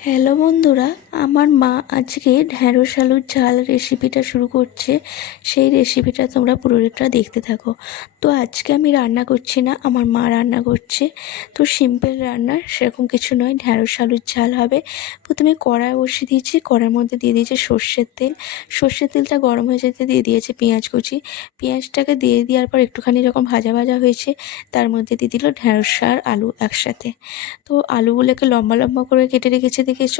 Hello বন্ধুরা, আমার মা আজকে ঢ্যাঁড়স আলুর ঝাল রেসিপিটা শুরু করছে। সেই রেসিপিটা তোমরা পুরোটা দেখতে থাকো। তো আজকে আমি রান্না করছি না, আমার মা রান্না করছে। তো সিম্পল রান্না, সেরকম কিছু নয়, ঢ্যাঁড়স আলুর ঝাল হবে। প্রথমে কড়াই বসিয়ে দিয়েছি কড়ার মধ্যে দিয়ে দিয়েছে সর্ষের তেল। সর্ষের তেলটা গরম হয়ে যেতে দিয়ে দিয়েছে পেঁয়াজ কুচি। পেঁয়াজটাকে দিয়ে দেওয়ার পর একটুখানি যখন ভাজা ভাজা হয়েছে, তার মধ্যে দিয়ে দিল ঢ্যাঁড়স আর আলু একসাথে। তো আলুগুলোকে লম্বা লম্বা করে কেটে রেখেছে দেখেছ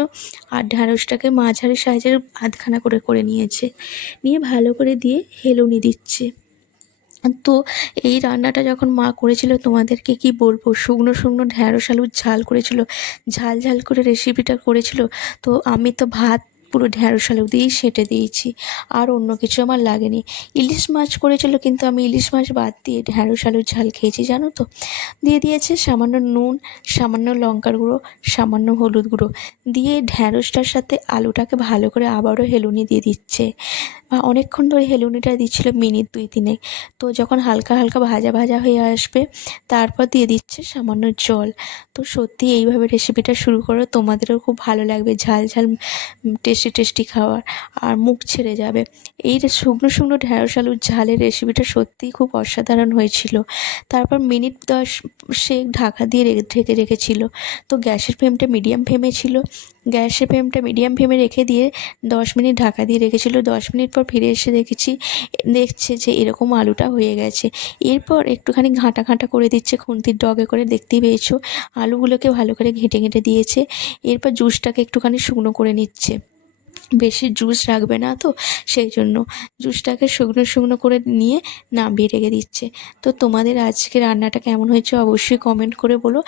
আর ঢ্যাঁড়সটাকে মাঝারি সাইজের আধখানা করে করে নিয়েছে। নিয়ে ভালো করে দিয়ে হেলুনি দিচ্ছে। তো এই রান্নাটা যখন মা করেছিল, তোমাদেরকে কি বলব? শুকনো শুকনো ঢ্যাঁড়স আলুর ঝাল করেছিল, ঝাল ঝাল করে রেসিপিটা করেছিল। তো আমি তো ভাত পুরো ঢ্যাঁড়স আলু দিয়েই সেটে দিয়েছি। আর অন্য কিছু আমার লাগেনি। ইলিশ মাছ করেছিল, কিন্তু আমি ইলিশ মাছ বাদ দিয়ে ঢ্যাঁড়স আলুর ঝাল খেয়েছি, জানো তো? দিয়ে দিয়েছে সামান্য নুন, সামান্য লঙ্কার গুঁড়ো, সামান্য হলুদ গুঁড়ো। দিয়ে ঢ্যাঁড়সটার সাথে আলুটাকে ভালো করে আবারও হেলুনি দিয়ে দিচ্ছে। অনেকক্ষণ ধরে হেলুনিটা দিচ্ছিল মিনিট দুই তিনে তো যখন হালকা হালকা ভাজা ভাজা হয়ে আসবে, তারপর দিয়ে দিচ্ছে সামান্য জল। তো সত্যি এইভাবে রেসিপিটা শুরু করো, তোমাদেরও খুব ভালো লাগবে ঝাল ঝাল টেস্টি টেস্টি খাওয়ার, আর মুখ ছেড়ে যাবে। এই শুকনো শুকনো ঢ্যাঁড়স আলুর ঝালের রেসিপিটা সত্যিই খুব অসাধারণ হয়েছিল। তারপর মিনিট দশ সে ঢাকা দিয়ে রেখে, ঢেকে রেখেছিল। তো গ্যাসের ফ্লেমটা মিডিয়াম ফ্লেমে ছিল। গ্যাসের ফ্লেমটা মিডিয়াম ফ্লেমে রেখে দিয়ে দশ মিনিট ঢাকা দিয়ে রেখেছিল। দশ মিনিট ফিরে এসে দেখেছি, দেখছে যে এরকম আলুটা হয়ে গেছে। এরপর একটুখানি ঘাঁটা ঘাঁটা করে দিচ্ছে, খুন্তির ডগে করে দেখতেই পেয়েছ। আলুগুলোকে ভালো করে ঘেঁটে ঘেঁটে দিয়েছে। এরপর জুসটাকে একটুখানি শুকনো করে নিচ্ছে। বেশি জুস রাখবে না তো, সেই জন্য জুসটাকে শুকনো শুকনো করে নিয়ে নামিয়ে রেখে দিচ্ছে। তো তোমাদের আজকে রান্নাটা কেমন হয়েছে অবশ্যই কমেন্ট করে বলো।